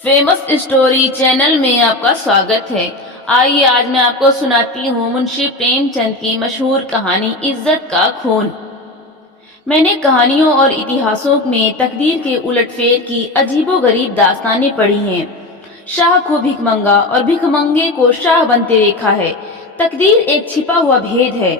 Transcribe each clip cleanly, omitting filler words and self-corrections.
Famous story channel में आपका स्वागत है। आइए आज मैं आपको सुनाती हूँ मुंशी प्रेमचंद की मशहूर कहानी इज्जत का खून। मैंने कहानियों और इतिहासों में तकदीर के उलटफेर की अजीबोगरीब दास्तानें पढ़ी हैं। शाह को भिखमंगा और भिखमंगे को शाह बनते देखा है। तकदीर एक छिपा हुआ भेद है।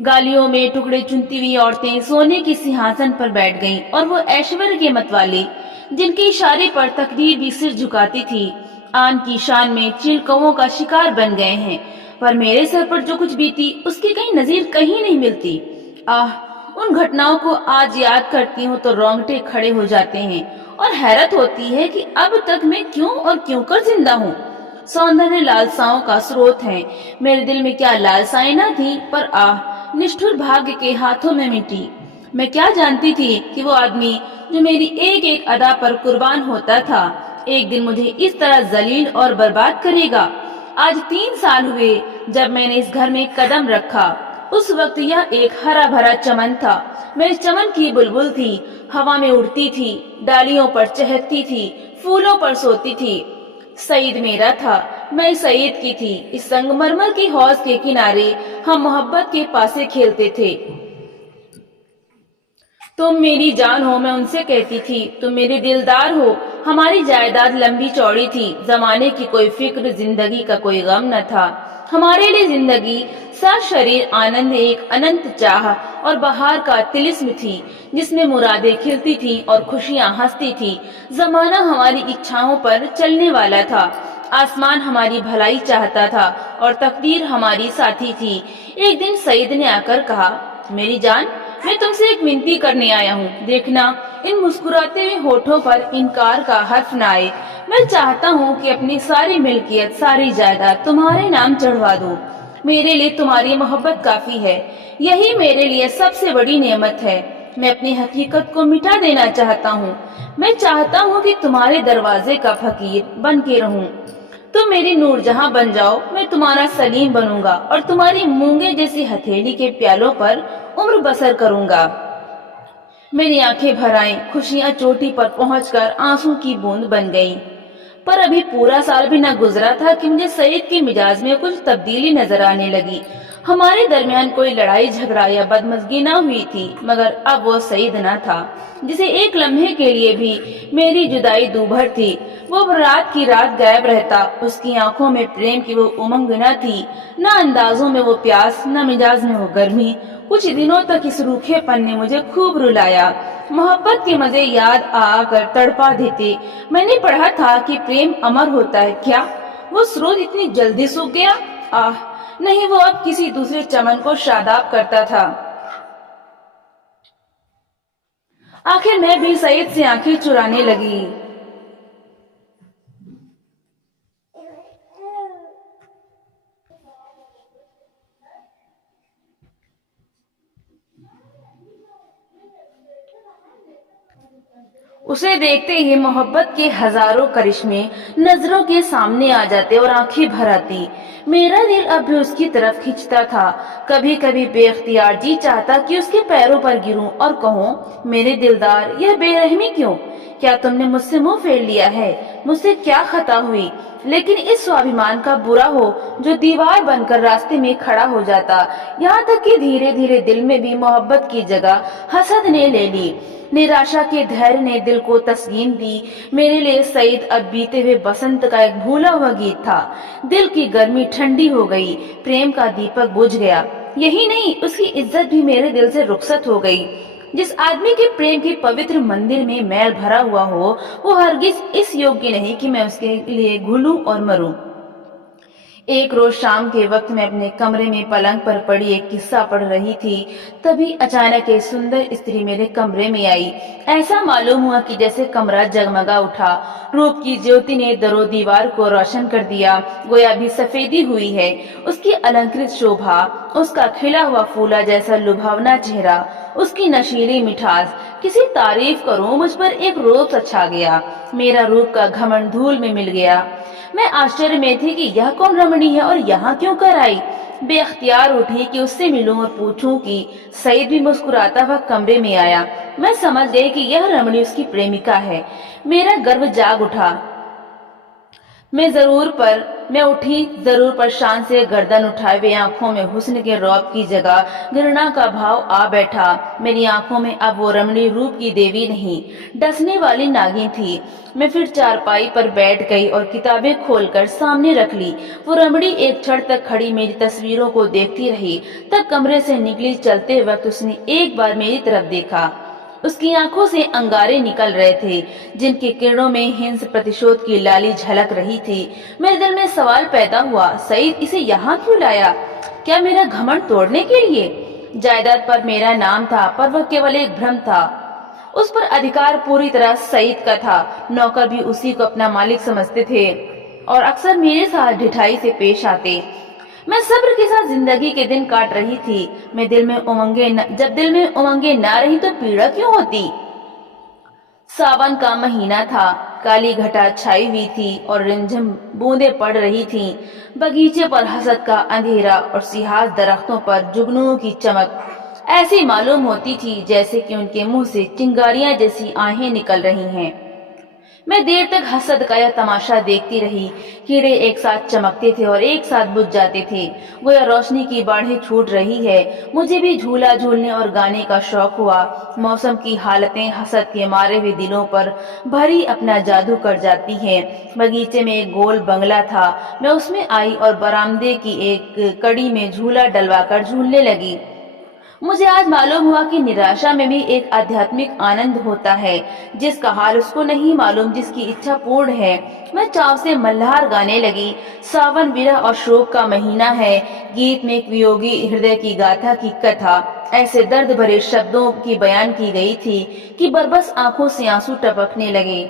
गालियों में टुकड़े चुनती हुई औरतें सोने के सिंहासन पर बैठ गईं और वो ऐश्वर्य के मतवाले जिनके इशारे पर तकदीर भी सिर झुकाती थी, आन की शान में चील कौवों का शिकार बन गए हैं। पर मेरे सर पर जो कुछ बीती उसकी कहीं नजीर कहीं नहीं मिलती। आह, उन घटनाओं को आज याद करती हूँ तो रोंगटे खड़े हो जाते हैं और हैरत होती है कि अब तक मैं क्यों और क्यों कर जिंदा हूँ। सौंदर्य लालसाओं का स्रोत है। मेरे दिल में क्या लालसाएं न थी, पर आह, निष्ठुर भाग्य के हाथों में मिटी। मैं क्या जानती थी कि वो आदमी जो मेरी एक एक अदा पर कुर्बान होता था, एक दिन मुझे इस तरह जलील और बर्बाद करेगा। आज 3 साल हुए जब मैंने इस घर में कदम रखा। उस वक्त यह एक हरा भरा चमन था। मैं इस चमन की बुलबुल थी, हवा में उड़ती थी, डालियों पर चहकती थी, फूलों पर सोती थी। सईद मेरा था, मैं सईद की थी। इस संगमरमर की हौज के किनारे हम मोहब्बत के पासे खेलते थे। तुम मेरी जान हो, मैं उनसे कहती थी। तुम मेरे दिलदार हो। हमारी जायदाद लंबी चौड़ी थी। जमाने की कोई फिक्र, जिंदगी का कोई गम न था। हमारे लिए जिंदगी शरीर आनंद एक अनंत चाह और बहार का तिलिस्म थी, जिसमें मुरादें खिलती थी और खुशियां हंसती थी। जमाना हमारी इच्छाओं पर चलने वाला था। आसमान हमारी भलाई चाहता था और तकदीर हमारी साथी थी। एक दिन सईद ने आकर कहा, मेरी जान, मैं तुमसे एक विनती करने आया हूँ। देखना, इन मुस्कुराते हुए होठों पर इनकार का हर्फ न आए। मैं चाहता हूँ कि अपनी सारी मिल्कियत, सारी जायदाद तुम्हारे नाम चढ़वा दूँ। मेरे लिए तुम्हारी मोहब्बत काफी है। यही मेरे लिए सबसे बड़ी नेमत है। मैं अपनी हकीकत को मिटा देना चाहता हूँ। मैं चाहता हूँ कि तुम्हारे दरवाजे का फकीर बन के रहूं। तुम मेरी नूरजहां बन जाओ, मैं तुम्हारा सलीम बनूंगा और तुम्हारी मूंगे जैसी हथेली के प्यालों पर उम्र बसर करूंगा। मेरी आंखें भर आईं, खुशियां चोटी पर पहुंचकर आंसू की बूंद बन गईं। पर अभी पूरा साल भी न गुजरा था कि मुझे सईद के मिजाज में कुछ तब्दीली नजर आने लगी। हमारे दरमियान कोई लड़ाई झगड़ा या बदमजगी न हुई थी, मगर अब वो सईद न था जिसे एक लम्हे के लिए भी मेरी जुदाई दूभर थी। वो रात की रात गायब रहता। उसकी आंखों में प्रेम की वो उमंग न थी, न अंदाजों में वो प्यास, न मिजाज में वो गर्मी। कुछ दिनों तक इस रूखेपन ने मुझे खूब रुलाया। मोहब्बत के मजे याद आकर तड़पा देते। मैंने पढ़ा था कि प्रेम अमर होता है। क्या वो स्रोत इतनी जल्दी सूख गया? आह नहीं, वो अब किसी दूसरे चमन को शादाब करता था। आखिर मैं भी सईद से आंखें चुराने लगी। उसे देखते ही मोहब्बत के हजारों करिश्मे नजरों के सामने आ जाते और आंखें भर आती। मेरा दिल अब भी उसकी तरफ खिंचता था। कभी कभी बेख्तियार जी चाहता कि उसके पैरों पर गिरूं और कहूं, मेरे दिलदार, यह बेरहमी क्यों? क्या तुमने मुझसे मुंह फेर लिया है? मुझसे क्या खता हुई? लेकिन इस स्वाभिमान का बुरा हो जो दीवार बनकर रास्ते में खड़ा हो जाता। यहाँ तक कि धीरे धीरे दिल में भी मोहब्बत की जगह हसद ने ले ली। निराशा के धैर्य ने दिल को तस्कीन दी। मेरे लिए सईद अब बीते हुए बसंत का एक भूला हुआ गीत था। दिल की गर्मी ठंडी हो गई, प्रेम का दीपक बुझ गया। यही नहीं, उसकी इज्जत भी मेरे दिल से रुखसत हो गई। जिस आदमी के प्रेम के पवित्र मंदिर में मैल भरा हुआ हो, वो हरगिज इस योग्य नहीं कि मैं उसके लिए घुलूं और मरूं। एक रोज शाम के वक्त मैं अपने कमरे में पलंग पर पड़ी एक किस्सा पढ़ रही थी। तभी अचानक एक सुंदर स्त्री मेरे कमरे में आई। ऐसा मालूम हुआ कि जैसे कमरा जगमगा उठा। रूप की ज्योति ने दरो दीवार को रोशन कर दिया, गोया भी सफेदी हुई है। उसकी अलंकृत शोभा, उसका खिला हुआ फूला जैसा लुभावना चेहरा, उसकी नशीली मिठास, किसी तारीफ करूं मुझ पर एक रोब सा छा गया। मेरा रूप का घमंड धूल में मिल गया। मैं आश्चर्य में थी कि यह कौन रमणी है और यहाँ क्यों कर आई। बेख्तियार उठी कि उससे मिलूं और पूछूं कि सईद भी मुस्कुराता हुआ कमरे में आया। मैं समझ गई कि यह रमणी उसकी प्रेमिका है। मेरा गर्व जाग उठा। मैं उठी जरूर पर शान से गर्दन उठाए हुए आंखों में हुस्न के रौब की जगह घृणा का भाव आ बैठा। मेरी आंखों में अब वो रमणीय रूप की देवी नहीं, डसने वाली नागिन थी। मैं फिर चारपाई पर बैठ गई और किताबें खोलकर सामने रख ली। वो रमणी एक क्षण तक खड़ी मेरी तस्वीरों को देखती रही, तब कमरे से निकली। चलते वक्त उसने एक बार मेरी तरफ देखा। उसकी आंखों से अंगारे निकल रहे थे, जिनकी किरणों में हिंस प्रतिशोध की लाली झलक रही थी। मेरे दिल में सवाल पैदा हुआ, सईद इसे यहाँ क्यों लाया? क्या मेरा घमंड तोड़ने के लिए? जायदाद पर मेरा नाम था, पर वह केवल एक भ्रम था। उस पर अधिकार पूरी तरह सईद का था। नौकर भी उसी को अपना मालिक समझते थे और अक्सर मेरे साथ ढिठाई से पेश आते। मैं सब्र के साथ जिंदगी के दिन काट रही थी। जब दिल में उमंगे ना रही तो पीड़ा क्यों होती? सावन का महीना था। काली घटा छाई हुई थी और रिमझिम बूंदें पड़ रही थीं। बगीचे पर हसद का अंधेरा और सिहास दरख्तों पर जुगनुओं की चमक ऐसी मालूम होती थी जैसे कि उनके मुंह से चिंगारियां जैसी आहें निकल रही हैं। मैं देर तक हसद का यह तमाशा देखती रही। कीड़े एक साथ चमकते थे और एक साथ बुझ जाते थे। गोया रोशनी की बाढ़ें छूट रही है। मुझे भी झूला झूलने और गाने का शौक हुआ। मौसम की हालतें हसद के मारे हुए दिलों पर भरी अपना जादू कर जाती हैं। बगीचे में एक गोल बंगला था। मैं उसमें आई और बरामदे की एक कड़ी में झूला डलवाकर झूलने लगी। मुझे आज मालूम हुआ कि निराशा में भी एक आध्यात्मिक आनंद होता है, जिसका हाल उसको नहीं मालूम, जिसकी इच्छा पूर्ण है। मैं चाव से मल्हार गाने लगी। सावन विरह और शोक का महीना है। गीत में एक वियोगी हृदय की गाथा की कथा ऐसे दर्द भरे शब्दों की बयान की गई थी कि बरबस आंखों से आंसू टपकने लगे।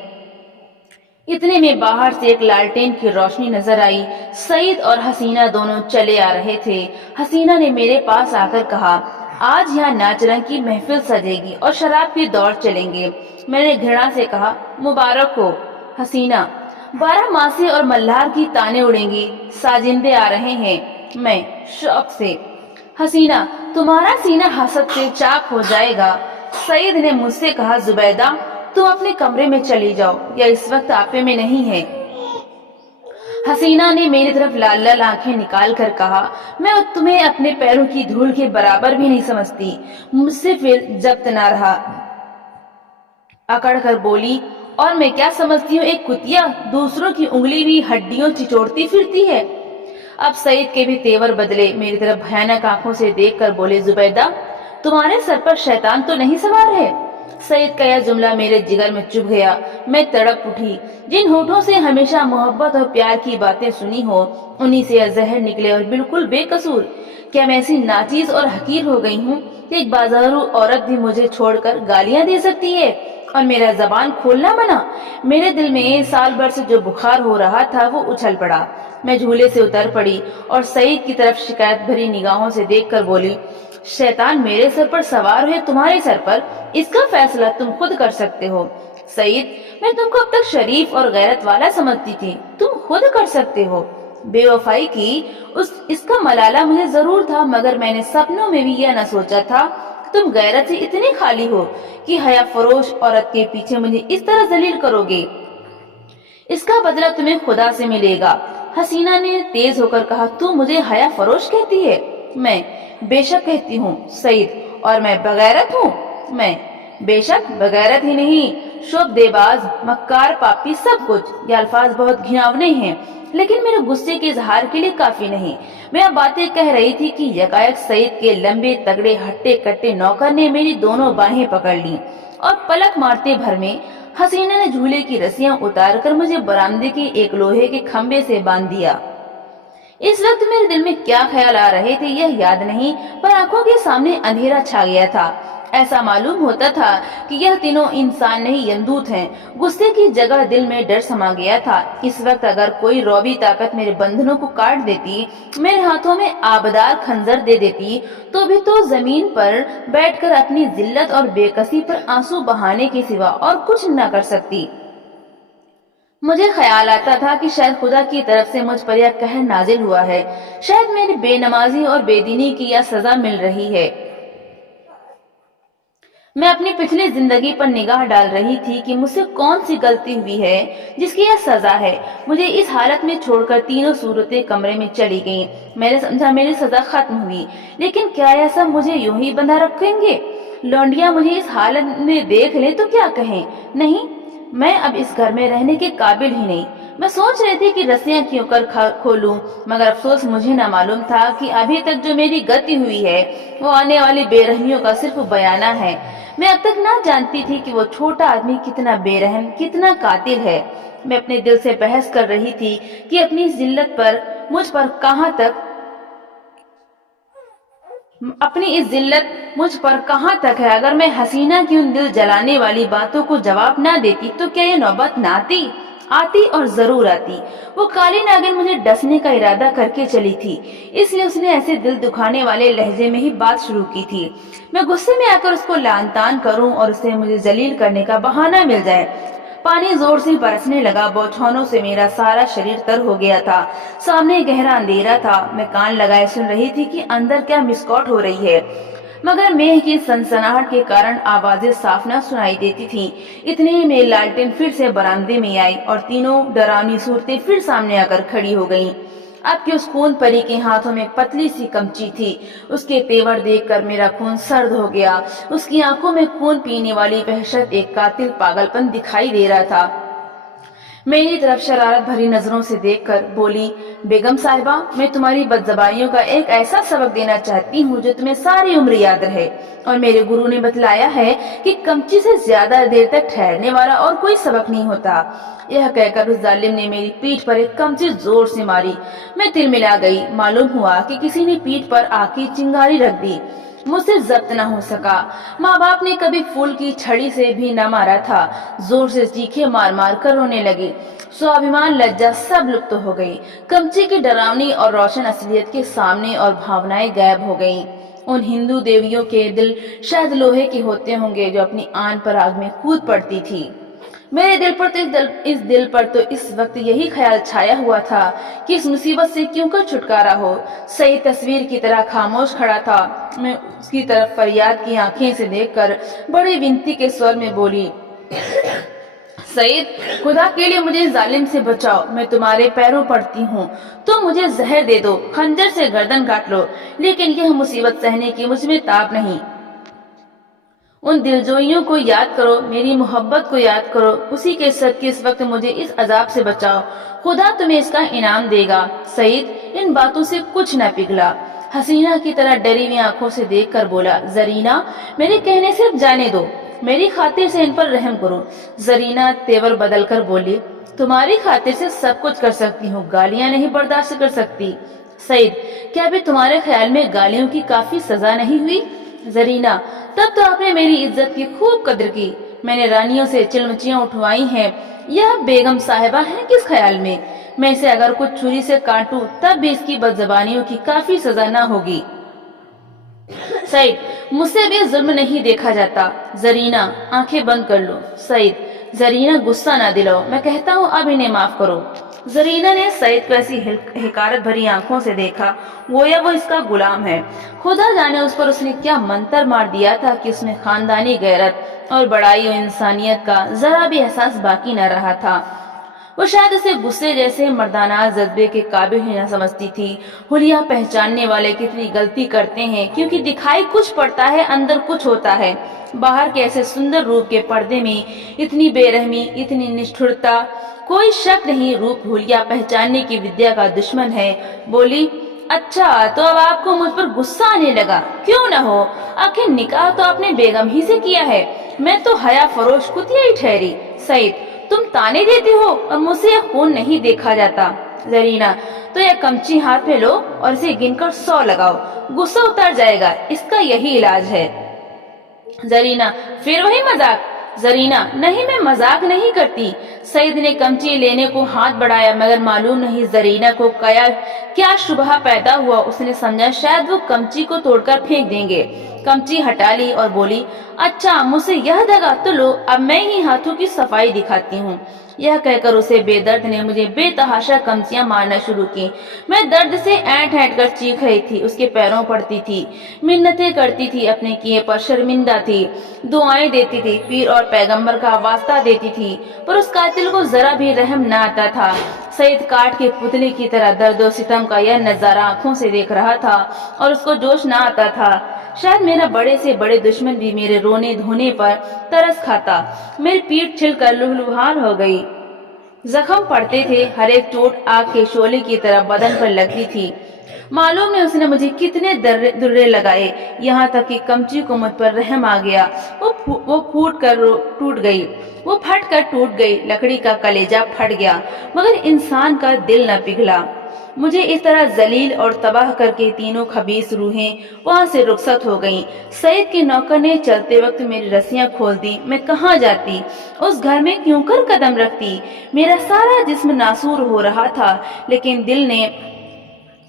इतने में बाहर से एक लालटेन की रोशनी नजर आई। सईद और हसीना दोनों चले आ रहे थे। हसीना ने मेरे पास आकर कहा, आज यहाँ नाच रंग की महफिल सजेगी और शराब के दौर चलेंगे। मैंने घृणा से कहा, मुबारक हो हसीना, 12 मासी और मल्हार की ताने उड़ेंगी, साजिंदे आ रहे हैं। मैं शौक से, हसीना तुम्हारा सीना हसद से चाक हो जाएगा। सईद ने मुझसे कहा, जुबैदा तुम अपने कमरे में चली जाओ, या इस वक्त आपे में नहीं है। हसीना ने मेरी तरफ लाल लाल आंखें निकाल कर कहा, मैं तुम्हें अपने पैरों की धूल के बराबर भी नहीं समझती। मुझसे फिर जब्त ना रहा, अकड़ कर बोली, और मैं क्या समझती हूँ? एक कुतिया दूसरों की उंगली भी हड्डियों चिचोड़ती फिरती है। अब सईद के भी तेवर बदले। मेरी तरफ भयानक आंखों से देखकर बोले, जुबैदा तुम्हारे सर पर शैतान तो नहीं सवार है? सईद का यह जुमला मेरे जिगर में चुभ गया। मैं तड़प उठी। जिन होठों से हमेशा मोहब्बत और प्यार की बातें सुनी हो, उन्हीं से यह जहर निकले, और बिल्कुल बेकसूर। क्या मैं ऐसी नाचीज और हकीर हो गई हूँ कि एक बाजारू औरत भी मुझे छोड़कर गालियां दे सकती है और मेरा जबान खोलना मना? मेरे दिल में साल भर से जो बुखार हो रहा था वो उछल पड़ा। मैं झूले से उतर पड़ी और सईद की तरफ शिकायत भरी निगाहों से देखकर बोली, शैतान मेरे सर पर सवार है तुम्हारे सर पर, इसका फैसला तुम खुद कर सकते हो। सईद, मैं तुमको अब तक शरीफ और गैरत वाला समझती थी, तुम खुद कर सकते हो। बेवफाई की इसका मलाला मुझे जरूर था, मगर मैंने सपनों में भी यह न सोचा था तुम गैरत से इतनी खाली हो कि हया फरोश औरत के पीछे मुझे इस तरह जलील करोगे। इसका बदला तुम्हें खुदा से मिलेगा। हसीना ने तेज होकर कहा, तू मुझे हया फरोश कहती है? मैं बेशक कहती हूँ सईद, और मैं बगैरत हूँ? मैं बेशक बगैरत ही नहीं, शोभदेबाज, मक्कार, पापी, सब कुछ। ये अल्फाज बहुत घिनौने हैं, लेकिन मेरे गुस्से के इजहार के लिए काफी नहीं। मैं अब बातें कह रही थी कि यकायक सईद के लंबे तगड़े हट्टे कट्टे नौकर ने मेरी दोनों बाहें पकड़ ली और पलक मारते भर में हसीना ने झूले की रस्सियां उतारकर मुझे बरामदे के एक लोहे के खंबे से बांध दिया। इस वक्त मेरे दिल में क्या ख्याल आ रहे थे यह याद नहीं, पर आंखों के सामने अंधेरा छा गया था। ऐसा मालूम होता था कि यह तीनों इंसान नहीं यमदूत हैं। गुस्से की जगह दिल में डर समा गया था। इस वक्त अगर कोई रौबी ताकत मेरे बंधनों को काट देती, मेरे हाथों में आबदार खंजर दे देती, तो भी तो जमीन पर बैठकर अपनी जिल्लत और बेकसी पर आंसू बहाने के सिवा और कुछ न कर सकती। मुझे ख्याल आता था कि शायद खुदा की तरफ से मुझ पर यह कहर नाजिल हुआ है, शायद मेरी बेनमाजी और बेदीनी की यह सजा मिल रही है। मैं अपनी पिछली जिंदगी पर निगाह डाल रही थी कि मुझसे कौन सी गलती हुई है जिसकी यह सजा है। मुझे इस हालत में छोड़कर तीनों सूरतें कमरे में चली गईं। मैंने समझा मेरी सजा खत्म हुई, लेकिन क्या यह सब मुझे यूं ही बंधा रखेंगे? लौंडिया मुझे इस हालत में देख ले तो क्या कहें? नहीं, मैं अब इस घर में रहने के काबिल ही नहीं। मैं सोच रही थी कि रस्सियां क्यों कर खोलूं, मगर अफसोस मुझे न मालूम था कि अभी तक जो मेरी गति हुई है वो आने वाली बेरहमियों का सिर्फ बयाना है। मैं अब तक ना जानती थी कि वो छोटा आदमी कितना बेरहम, कितना कातिल है। मैं अपने दिल से बहस कर रही थी कि अपनी इस जिल्लत पर मुझ पर कहां तक अपनी इस जिल्लत मुझ पर कहां तक है। अगर मैं हसीना की उन दिल जलाने वाली बातों को जवाब ना देती तो क्या ये नौबत ना आती और जरूर आती। वो काली नागिन मुझे डसने का इरादा करके चली थी, इसलिए उसने ऐसे दिल दुखाने वाले लहजे में ही बात शुरू की थी। मैं गुस्से में आकर उसको लान तान करूं और उसे मुझे जलील करने का बहाना मिल जाए। पानी जोर से बरसने लगा। बौछारों से मेरा सारा शरीर तर हो गया था। सामने गहरा अंधेरा था। मैं कान लगाए सुन रही थी कि अंदर क्या मिसकॉट हो रही है, मगर मेघ की सनसनाहट के कारण आवाजें साफ न सुनाई देती थीं। इतने ही में लालटेन फिर से बरामदे में आई और तीनों डरावनी सूरतें फिर सामने आकर खड़ी हो गईं। अब की उस खून परी के हाथों में एक पतली सी कमची थी। उसके तेवर देखकर मेरा खून सर्द हो गया। उसकी आंखों में खून पीने वाली वहशत, एक कातिल पागलपन दिखाई दे रहा था। मेरी तरफ शरारत भरी नजरों से देखकर बोली, बेगम साहिबा, मैं तुम्हारी बदजबानियों का एक ऐसा सबक देना चाहती हूँ जो तुम्हें सारी उम्र याद रहे। और मेरे गुरु ने बतलाया है कि कमची से ज्यादा देर तक ठहरने वाला और कोई सबक नहीं होता। यह कहकर उस जालिम ने मेरी पीठ पर एक कमची जोर से मारी। मैं तिलमिला गई। मालूम हुआ कि किसी ने पीठ पर आग की चिंगारी रख दी। मुझसे जब्त न हो सका। माँ बाप ने कभी फूल की छड़ी से भी न मारा था। जोर से चीखे मार मार कर रोने लगी। स्वाभिमान, लज्जा सब लुप्त हो गई। कमची की डरावनी और रोशन असलियत के सामने और भावनाएं गायब हो गईं। उन हिंदू देवियों के दिल शायद लोहे के होते होंगे जो अपनी आन पर आग में कूद पड़ती थी। मेरे दिल पर तो इस वक्त यही ख्याल छाया हुआ था कि इस मुसीबत से क्यों कर छुटकारा हो। सही तस्वीर की तरह खामोश खड़ा था। मैं उसकी तरफ फरियाद की आंखें से देखकर बड़ी विनती के स्वर में बोली, सईद, खुदा के लिए मुझे जालिम से बचाओ। मैं तुम्हारे पैरों पड़ती हूँ। तुम मुझे जहर दे दो, खंजर से गर्दन काट लो, लेकिन यह मुसीबत सहने की मुझ में ताब नहीं। उन दिलजोइयों को याद करो, मेरी मोहब्बत को याद करो। उसी के सदके इस वक्त मुझे इस अजाब से बचाओ। खुदा तुम्हें इसका इनाम देगा। सईद इन बातों से कुछ न पिघला। हसीना की तरह डरी हुई आंखों से देखकर बोला, जरीना, मेरे कहने से जाने दो। मेरी खातिर से इन पर रहम करो। जरीना तेवर बदल कर बोली, तुम्हारी खातिर से सब कुछ कर सकती हूँ, गालियां नहीं बर्दाश्त कर सकती। सईद, क्या अभी तुम्हारे ख्याल में गालियों की काफी सजा नहीं हुई? जरीना, तब तो आपने मेरी इज्जत की खूब कदर की। मैंने रानियों से चिलमचियां उठवाई हैं। यह बेगम साहिबा है किस ख्याल में? मैं इसे अगर कुछ छुरी से काटूं तब भी इसकी बदजबानियों की काफी सजा न होगी। सईद, मुझसे भी जुल्म नहीं देखा जाता। जरीना, आंखें बंद कर लो। सईद, जरीना गुस्सा ना दिलाओ, मैं कहता हूँ अब इन्हें माफ करो। जरीना ने सईद को ऐसी हिकारत भरी आंखों से देखा गोया वो इसका गुलाम है। खुदा जाने उस पर उसने क्या मंतर मार दिया था कि उसमें खानदानी गैरत और बड़ाई और इंसानियत का जरा भी एहसास बाकी न रहा था। वो शायद उसे गुस्से जैसे मर्दाना जज्बे के काबिल ही न समझती थी। हुलिया पहचानने वाले कितनी गलती करते हैं, क्योंकि दिखाई कुछ पड़ता है, अंदर कुछ होता है। बाहर के ऐसे सुंदर रूप के पर्दे में इतनी बेरहमी, इतनी निष्ठुरता। कोई शक नहीं, रूप हुलिया पहचानने की विद्या का दुश्मन है। बोली, अच्छा, तो अब आपको मुझ पर गुस्सा आने लगा? क्यों न हो, आखिर निकाह तो आपने बेगम ही से किया है। मैं तो हया फरोश कुतिया ही ठहरी। सईद, तुम ताने देते हो और मुझसे यह खून नहीं देखा जाता। जरीना, तो यह कमची हाथ में लो और इसे गिनकर 100 लगाओ, गुस्सा उतर जाएगा। इसका यही इलाज है। जरीना, फिर वही मजाक? जरीना, नहीं, मैं मजाक नहीं करती। सईद ने कमची लेने को हाथ बढ़ाया, मगर मालूम नहीं जरीना को क्या शुबहा पैदा हुआ। उसने समझा शायद वो कमची को तोड़कर फेंक देंगे। कमची हटा ली और बोली, अच्छा, मुझसे यह दगा तो लो, अब मैं ही हाथों की सफाई दिखाती हूँ। यह कहकर उसे बेदर्द ने मुझे बेतहाशा कमसियां मारना शुरू की। मैं दर्द से ऐंठ ऐंठ कर चीख रही थी, उसके पैरों पड़ती थी, मिन्नतें करती थी, अपने किए पर शर्मिंदा थी, दुआएं देती थी, पीर और पैगंबर का वास्ता देती थी, पर उस कातिल को जरा भी रहम न आता था। सईद काट के पुतले की तरह दर्द और सितम का यह नजारा आंखों से देख रहा था और उसको जोश न आता था। शायद मेरा बड़े से बड़े दुश्मन भी मेरे रोने धोने पर तरस खाता। मेरी पीठ छिलकर लुहलुहान हो गई। जख्म पड़ते थे, हर एक चोट आग के शोले की तरह बदन पर लगती थी। मालूम नहीं उसने मुझे कितने दुर्रे लगाए, यहाँ तक कि कमची को मुझ पर रहम आ गया। वो फूट कर टूट गई, वो फट कर टूट गई। लकड़ी का कलेजा फट गया, मगर इंसान का दिल न पिघला। मुझे इस तरह जलील और तबाह करके तीनों खबीस रूहें वहां से रुखसत हो गईं। सईद के नौकर ने चलते वक्त मेरी रस्सियां खोल दी। मैं कहाँ जाती, उस घर में क्यों कर कदम रखती? मेरा सारा जिस्म नासूर हो रहा था, लेकिन दिल ने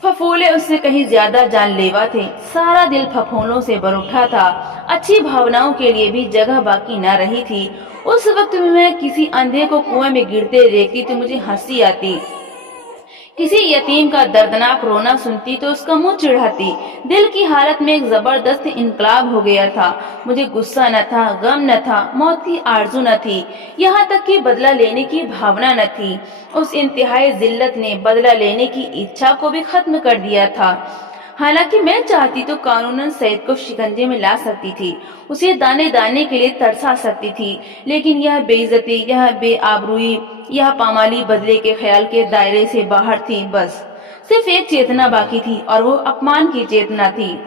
फफोले उससे कहीं ज्यादा जानलेवा थे। सारा दिल फफोलों से भर उठा था। अच्छी भावनाओं के लिए भी जगह बाकी न रही थी। उस वक्त में मैं किसी अंधे को कुएं में गिरते देखती तो मुझे हंसी आती, किसी यतीम का दर्दनाक रोना सुनती तो उसका मुंह चिढ़ाती। दिल की हालत में एक जबरदस्त इनकलाब हो गया था। मुझे गुस्सा न था, गम न था, मौत की आरजू न थी, यहाँ तक कि बदला लेने की भावना न थी। उस इंतहाई जिल्लत ने बदला लेने की इच्छा को भी खत्म कर दिया था। हालांकि मैं चाहती तो कानूनन सईद को शिकंजे में ला सकती थी, उसे दाने दाने के लिए तरसा सकती थी, लेकिन यह बेइज्जती, यह बेआबरूई, यह पामाली बदले के ख्याल के दायरे से बाहर थी। बस सिर्फ एक चेतना बाकी थी और वो अपमान की चेतना थी।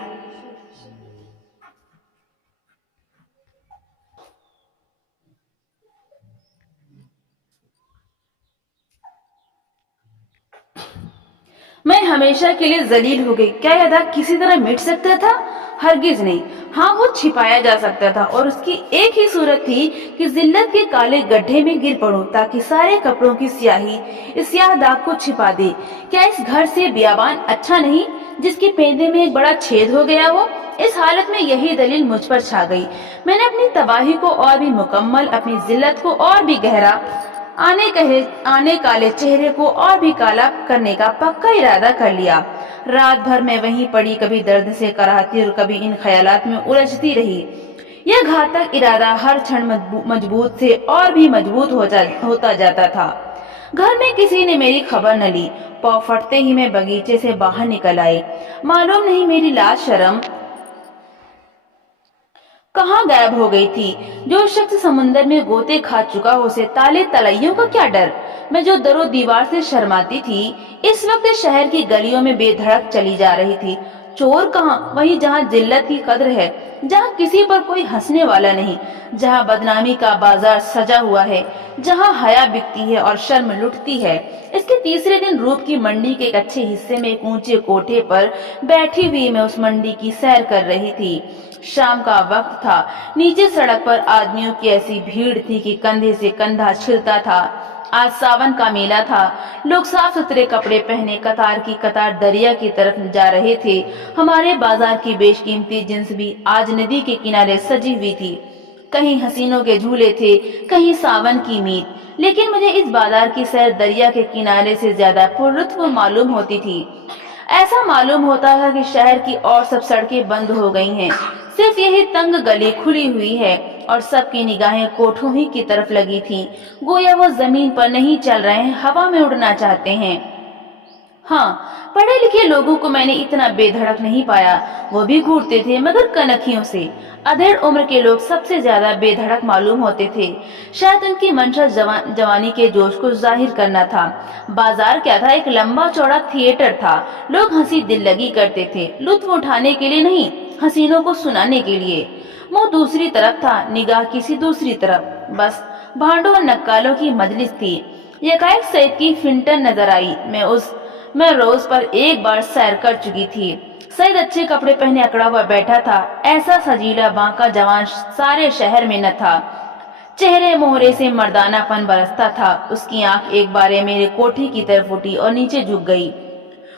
मैं हमेशा के लिए जलील हो गई। क्या यह दाग किसी तरह मिट सकता था? हरगिज नहीं। हाँ, वो छिपाया जा सकता था और उसकी एक ही सूरत थी कि जिल्लत के काले गड्ढे में गिर पड़ूं ताकि सारे कपड़ों की स्याही इस स्याह दाग को छिपा दे। क्या इस घर से बियाबान अच्छा नहीं जिसके पेंदे में एक बड़ा छेद हो गया हो? इस हालत में यही दलील मुझ पर छा गई। मैंने अपनी तबाही को और भी मुकम्मल, अपनी जिल्लत को और भी गहरा, आने काले चेहरे को और भी काला करने का पक्का इरादा कर लिया। रात भर मैं वहीं पड़ी, कभी दर्द से कराहती और कभी इन ख्यालात में उलझती रही। यह घातक इरादा हर क्षण मजबूत से और भी मजबूत होता जाता था। घर में किसी ने मेरी खबर न ली। पाँव फटते ही मैं बगीचे से बाहर निकल आई। मालूम नहीं मेरी लाज शर्म कहाँ गायब हो गई थी। जो शख्स समुंदर में गोते खा चुका हो, उसे ताले तलैयों का क्या डर। मैं जो दरो दीवार से शर्माती थी, इस वक्त शहर की गलियों में बेधड़क चली जा रही थी। चोर कहाँ? वहीं जहाँ जिल्लत की कद्र है, जहाँ किसी पर कोई हंसने वाला नहीं, जहाँ बदनामी का बाजार सजा हुआ है, जहाँ हया बिकती है और शर्म लुटती है। इसके तीसरे दिन रूप की मंडी के एक अच्छे हिस्से में एक ऊंचे कोठे पर बैठी हुई मैं उस मंडी की सैर कर रही थी। शाम का वक्त था। नीचे सड़क पर आदमियों की ऐसी भीड़ थी कि कंधे से कंधा छिलता था। आज सावन का मेला था। लोग साफ सुथरे कपड़े पहने कतार की कतार दरिया की तरफ जा रहे थे। हमारे बाजार की बेशकीमती जिन्स भी आज नदी के किनारे सजी हुई थी। कहीं हसीनों के झूले थे, कहीं सावन की मीत, लेकिन मुझे इस बाजार की सैर दरिया के किनारे से ज्यादा पुरलुत्फ मालूम होती थी। ऐसा मालूम होता था कि शहर की और सब सड़कें बंद हो गई हैं, सिर्फ यही तंग गली खुली हुई है और सबकी निगाहें कोठों ही की तरफ लगी थीं। गोया वो जमीन पर नहीं चल रहे हैं, हवा में उड़ना चाहते हैं। हाँ, पढ़े लिखे लोगों को मैंने इतना बेधड़क नहीं पाया। वो भी घूरते थे, मगर कनखियों से। अधेड़ उम्र के लोग सबसे ज्यादा बेधड़क मालूम होते थे। शायद उनकी मंशा जवानी के जोश को जाहिर करना था। बाजार क्या था, एक लंबा चौड़ा थिएटर था। लोग हंसी दिल लगी करते थे, लुत्फ उठाने के लिए नहीं, हसीनों को सुनाने के लिए। मुंह दूसरी तरफ था, निगाह किसी दूसरी तरफ। बस भांडों और नक्कालों की मजलिस थी। यकाएक सईद की फिंटन नजर आई। मैं रोज पर एक बार सैर कर चुकी थी। सईद अच्छे कपड़े पहने अकड़ा हुआ बैठा था। ऐसा सजीला बांका जवान सारे शहर में न था। चेहरे मोहरे से मर्दानापन बरसता था। उसकी आंख एक बारे मेरे कोठी की तरफ उठी और नीचे झुक गई।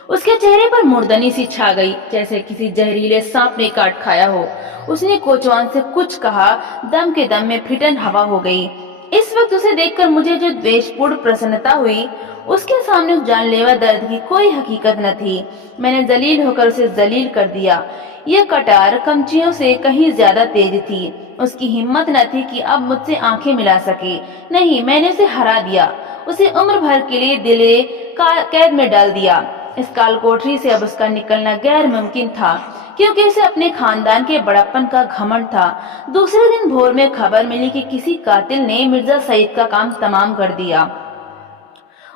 उसके चेहरे पर मुर्दनी सी छा गई, जैसे किसी जहरीले सांप ने काट खाया हो। उसने कोचवान से कुछ कहा, दम के दम में फिटन हवा हो गई। इस वक्त उसे देखकर मुझे जो द्वेषपूर्ण प्रसन्नता हुई, उसके सामने उस जानलेवा दर्द की कोई हकीकत न थी। मैंने जलील होकर उसे जलील कर दिया। यह कटार कमचियों से कहीं ज्यादा तेज थी। उसकी हिम्मत न थी कि अब मुझसे आंखें मिला सके। नहीं, मैंने उसे हरा दिया। उसे उम्र भर के लिए दिले कैद में डाल दिया। इस काल कोठरी से अब उसका निकलना गैर मुमकिन था, क्योंकि उसे अपने खानदान के बड़प्पन का घमंड था। दूसरे दिन भोर में खबर मिली कि किसी कातिल ने मिर्जा सईद का काम तमाम कर दिया।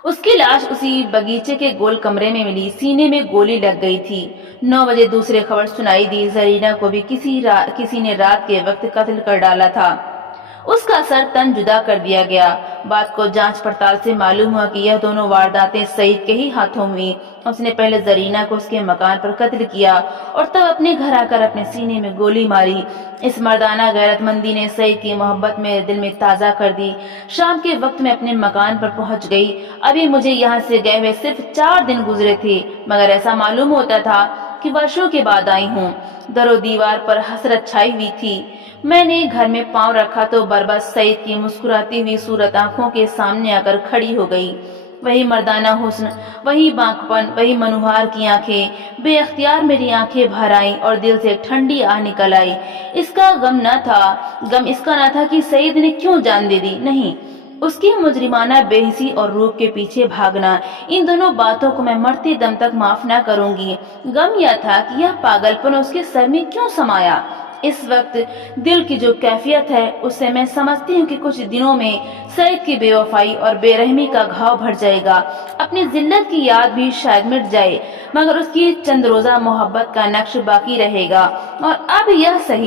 उसकी लाश उसी बगीचे के गोल कमरे में मिली। सीने में गोली लग गई थी। 9 बजे दूसरी खबर सुनाई दी, जरीना को भी किसी ने रात के वक्त कत्ल कर डाला था। उसका सर तन जुदा कर दिया गया। बात को जांच पड़ताल से मालूम हुआ कि यह दोनों वारदातें सईद के ही हाथों हुई। उसने पहले जरीना को उसके मकान पर कत्ल किया और तब अपने घर आकर अपने सीने में गोली मारी। इस मर्दाना गैरतमंदी ने सईद की मोहब्बत मेरे दिल में ताजा कर दी। शाम के वक्त मैं अपने मकान पर पहुंच गई। अभी मुझे यहाँ से गए हुए सिर्फ 4 दिन गुजरे थे, मगर ऐसा मालूम होता था कि वर्षों के बाद आई हूँ। दरो दीवार पर हसरत छाई हुई थी। मैंने घर में पांव रखा तो बरबस सईद की मुस्कुराती हुई सूरत आंखों के सामने आकर खड़ी हो गई। वही मर्दाना हुस्न, वही बांकपन, वही मनुहार की आंखें। बेअख्तियार मेरी आंखें भर आईं और दिल से ठंडी आह निकल आई। इसका गम इसका न था कि सईद ने क्यों जान दे दी। नहीं, उसकी मुजरिमाना बेहिसी और रूप के पीछे भागना, इन दोनों बातों को मैं मरते दम तक माफ न करूंगी। गम यह था कि यह पागलपन उसके सर में क्यों समाया। इस वक्त दिल की जो कैफियत है, उससे मैं समझती हूँ कि कुछ दिनों में सईद की बेवफाई और बेरहमी का घाव भर जाएगा। अपनी जिल्लत की याद भी शायद मिट जाए, मगर उसकी चंद रोजा मोहब्बत का नक्श बाकी रहेगा। और अब यह सही